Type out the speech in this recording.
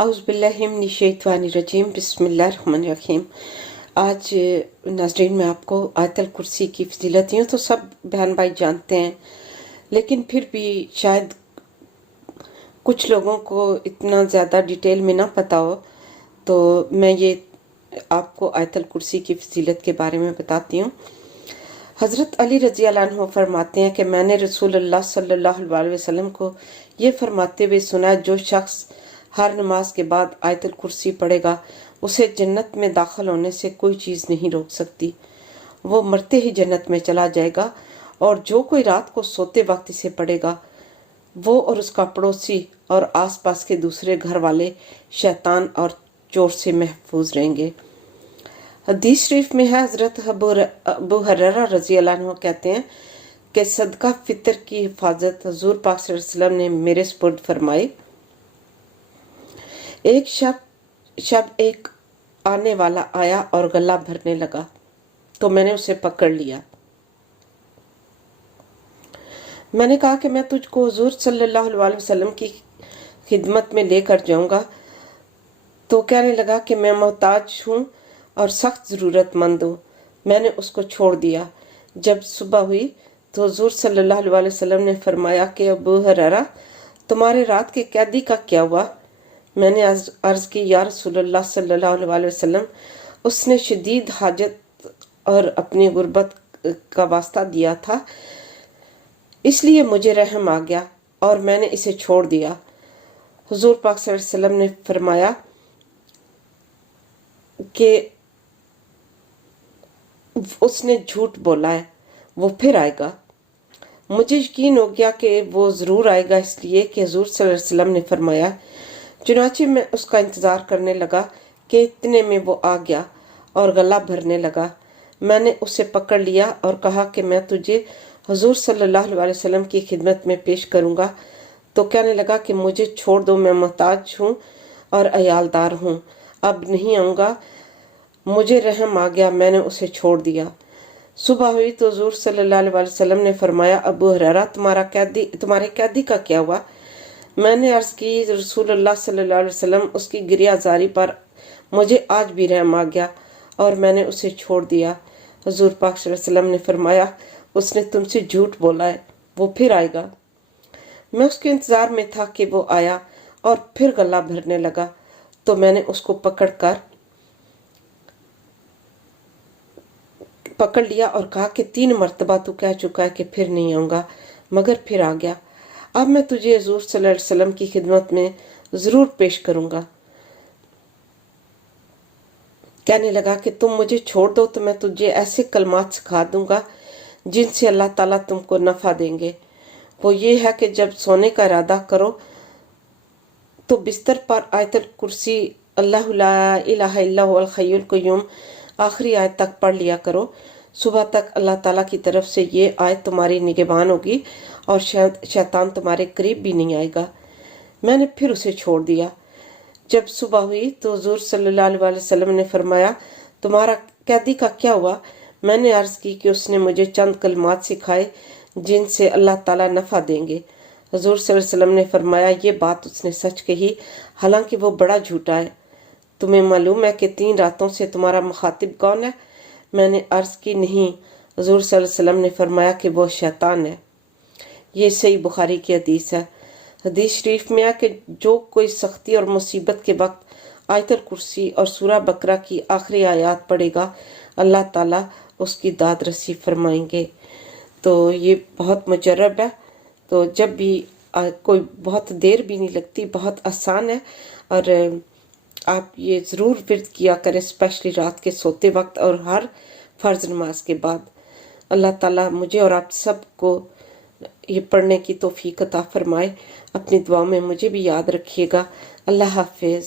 اعوذ باللہ من الشیطان الرجیم بسم اللہ الرحمن الرحیم۔ آج ناظرین میں آپ کو آیت الکرسی کی فضیلت یوں تو سب بہن بھائی جانتے ہیں، لیکن پھر بھی شاید کچھ لوگوں کو اتنا زیادہ ڈیٹیل میں نہ پتہ ہو، تو میں یہ آپ کو آیت الکرسی کی فضیلت کے بارے میں بتاتی ہوں۔ حضرت علی رضی اللہ عنہ فرماتے ہیں کہ میں نے رسول اللہ صلی اللہ علیہ وسلم کو یہ فرماتے ہوئے سنا، جو شخص ہر نماز کے بعد آیت الکرسی پڑھے گا اسے جنت میں داخل ہونے سے کوئی چیز نہیں روک سکتی، وہ مرتے ہی جنت میں چلا جائے گا۔ اور جو کوئی رات کو سوتے وقت اسے پڑھے گا وہ اور اس کا پڑوسی اور آس پاس کے دوسرے گھر والے شیطان اور چور سے محفوظ رہیں گے۔ حدیث شریف میں ہے، حضرت ابو ہریرہ رضی اللہ عنہ کہتے ہیں کہ صدقہ فطر کی حفاظت حضور پاک صلی اللہ علیہ وسلم نے میرے سپرد فرمائی۔ ایک شب ایک آنے والا آیا اور گلہ بھرنے لگا تو میں نے اسے پکڑ لیا۔ میں نے کہا کہ میں تجھ کو حضور صلی اللہ علیہ وسلم کی خدمت میں لے کر جاؤں گا، تو کہنے لگا کہ میں محتاج ہوں اور سخت ضرورت مند ہوں۔ میں نے اس کو چھوڑ دیا۔ جب صبح ہوئی تو حضور صلی اللہ علیہ وسلم نے فرمایا کہ ابو ہریرہ، تمہارے رات کے قیدی کا کیا ہوا؟ میں نے عرض کی، یا رسول اللہ صلی اللہ علیہ وسلم، اس نے شدید حاجت اور اپنی غربت کا واسطہ دیا تھا، اس لیے مجھے رحم آ گیا اور میں نے اسے چھوڑ دیا۔ حضور پاک صلی اللہ علیہ وسلم نے فرمایا کہ اس نے جھوٹ بولا ہے، وہ پھر آئے گا۔ مجھے یقین ہو گیا کہ وہ ضرور آئے گا، اس لیے کہ حضور صلی اللہ علیہ وسلم نے فرمایا۔ چنانچہ میں اس کا انتظار کرنے لگا کہ اتنے میں وہ آ گیا اور گلہ بھرنے لگا۔ میں نے اسے پکڑ لیا اور کہا کہ میں تجھے حضور صلی اللہ علیہ وسلم کی خدمت میں پیش کروں گا، تو کہنے لگا کہ مجھے چھوڑ دو، میں محتاج ہوں اور عیالدار ہوں، اب نہیں آؤں گا۔ مجھے رحم آ گیا، میں نے اسے چھوڑ دیا۔ صبح ہوئی تو حضور صلی اللہ علیہ وسلم نے فرمایا، ابو ہریرہ، تمہارے قیدی کا کیا ہوا؟ میں نے عرض کی، رسول اللہ صلی اللہ علیہ وسلم، اس کی گریہ زاری پر مجھے آج بھی رحم آ گیا اور میں نے اسے چھوڑ دیا۔ حضور پاک صلی اللہ علیہ وسلم نے فرمایا، اس نے تم سے جھوٹ بولا ہے، وہ پھر آئے گا۔ میں اس کے انتظار میں تھا کہ وہ آیا اور پھر گلہ بھرنے لگا، تو میں نے اس کو پکڑ لیا اور کہا کہ 3 مرتبہ تو کہہ چکا ہے کہ پھر نہیں آؤں گا، مگر پھر آ گیا۔ اب میں تجھے حضور صلی اللہ علیہ وسلم کی خدمت میں ضرور پیش کروں گا۔ کہنے لگا کہ تم مجھے چھوڑ دو تو میں تجھے ایسے کلمات سکھا دوں گا جن سے اللہ تعالیٰ تم کو نفع دیں گے۔ وہ یہ ہے کہ جب سونے کا ارادہ کرو تو بستر پر آیت الکرسی، اللہ لا الہ الا هو الحی القیوم، آخری آیت تک پڑھ لیا کرو۔ صبح تک اللہ تعالیٰ کی طرف سے یہ آیت تمہاری نگہبان ہوگی اور شیطان تمہارے قریب بھی نہیں آئے گا۔ میں نے پھر اسے چھوڑ دیا۔ جب صبح ہوئی تو حضور صلی اللہ علیہ وسلم نے فرمایا، تمہارا قیدی کا کیا ہوا؟ میں نے عرض کی کہ اس نے مجھے چند کلمات سکھائے جن سے اللہ تعالیٰ نفع دیں گے۔ حضور صلی اللہ علیہ وسلم نے فرمایا، یہ بات اس نے سچ کہی، حالانکہ وہ بڑا جھوٹا ہے۔ تمہیں معلوم ہے کہ 3 راتوں سے تمہارا مخاطب کون ہے؟ میں نے عرض کی، نہیں۔ حضور صلی اللہ علیہ وسلم نے فرمایا کہ وہ شیطان ہے۔ یہ صحیح بخاری کی حدیث ہے۔ حدیث شریف میں ہے کہ جو کوئی سختی اور مصیبت کے وقت آیت الکرسی اور سورہ بقرہ کی آخری آیات پڑھے گا، اللہ تعالیٰ اس کی داد رسی فرمائیں گے۔ تو یہ بہت مجرب ہے، تو جب بھی کوئی بہت دیر بھی نہیں لگتی، بہت آسان ہے، اور آپ یہ ضرور ورد کیا کریں، اسپیشلی رات کے سوتے وقت اور ہر فرض نماز کے بعد۔ اللہ تعالیٰ مجھے اور آپ سب کو یہ پڑھنے کی توفیق عطا فرمائے۔ اپنی دعا میں مجھے بھی یاد رکھیے گا۔ اللہ حافظ۔